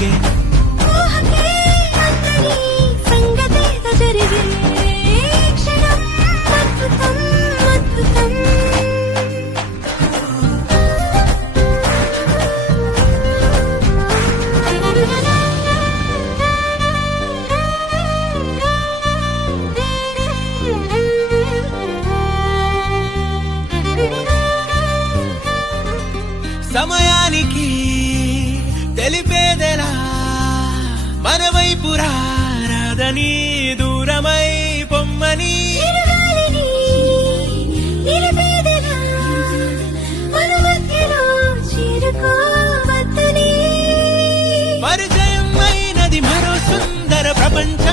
ఒదిగే ఊహకే అందని సంగతేదో జరిగే క్షణం అద్భుతం అద్భుతం సమయానికి తెలిపేదెలా మన వైపు రాదని దూరమై పొమ్మని చిరుగాలిని నిలిపేదెలా మన మధ్యలో చేరుకోవద్దని పరిచయం అయినది మరో సుందర ప్రపంచం